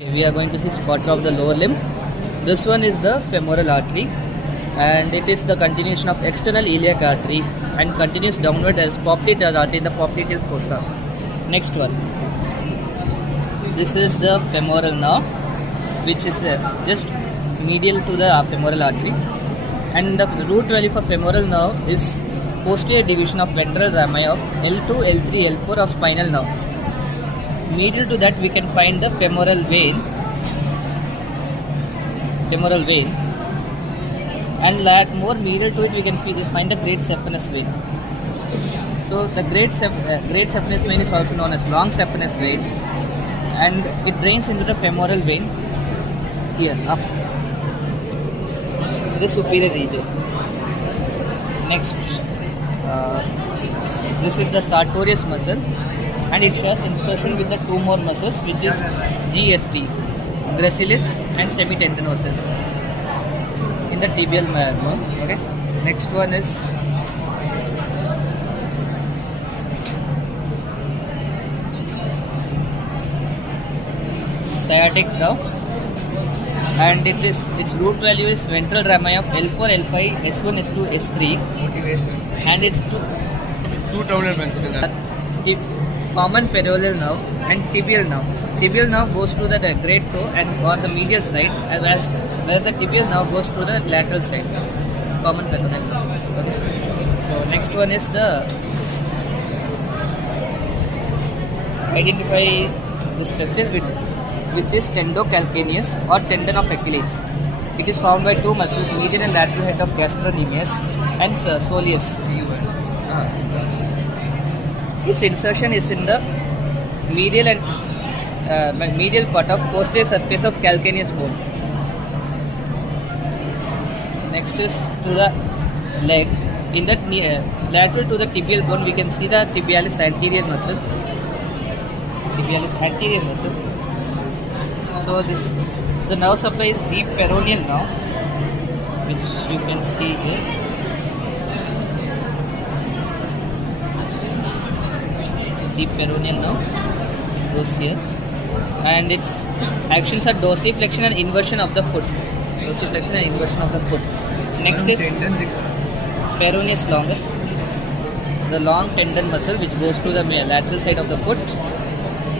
Okay, we are going to see spot of the lower limb. This one is the femoral artery, and it is the continuation of external iliac artery and continues downward as popliteal artery in the popliteal fossa. Next one. This is the femoral nerve, which is just medial to the femoral artery, and the root value for femoral nerve is posterior division of ventral rami of L2, L3, L4 of spinal nerve. Medial to that we can find the femoral vein, and more medial to it we can find the great saphenous vein. So the great saphenous vein is also known as long saphenous vein, and it drains into the femoral vein here up to the superior region. Next, this is the sartorius muscle, and it shares insertion with the two more muscles, which is GST, gracilis and semitendinosus, in the tibial bone. Okay. Next one is sciatic nerve, and its root value is ventral rami of L4, L5, S1, S2, S3, and it's two terminal mentioned. Common peroneal nerve and tibial nerve. Tibial nerve goes to the great toe and or the medial side, whereas the tibial nerve goes to the lateral side. Common peroneal nerve. Okay. So next one is the identify the structure which is tendocalcaneus or tendon of Achilles. It is formed by two muscles, medial and lateral head of gastrocnemius and soleus. Its insertion is in the medial and medial part of posterior surface of calcaneus bone. Next is to the leg. In that lateral to the tibial bone, we can see the tibialis anterior muscle. So the nerve supply is deep peroneal nerve, which you can see here. Deep peroneal nerve goes here, and its actions are dorsiflexion and inversion of the foot. Next is peroneus longus, the long tendon muscle which goes to the lateral side of the foot,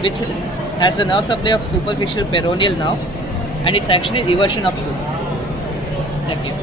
which has the nerve supply of superficial peroneal nerve, and its action is eversion of foot. Thank you.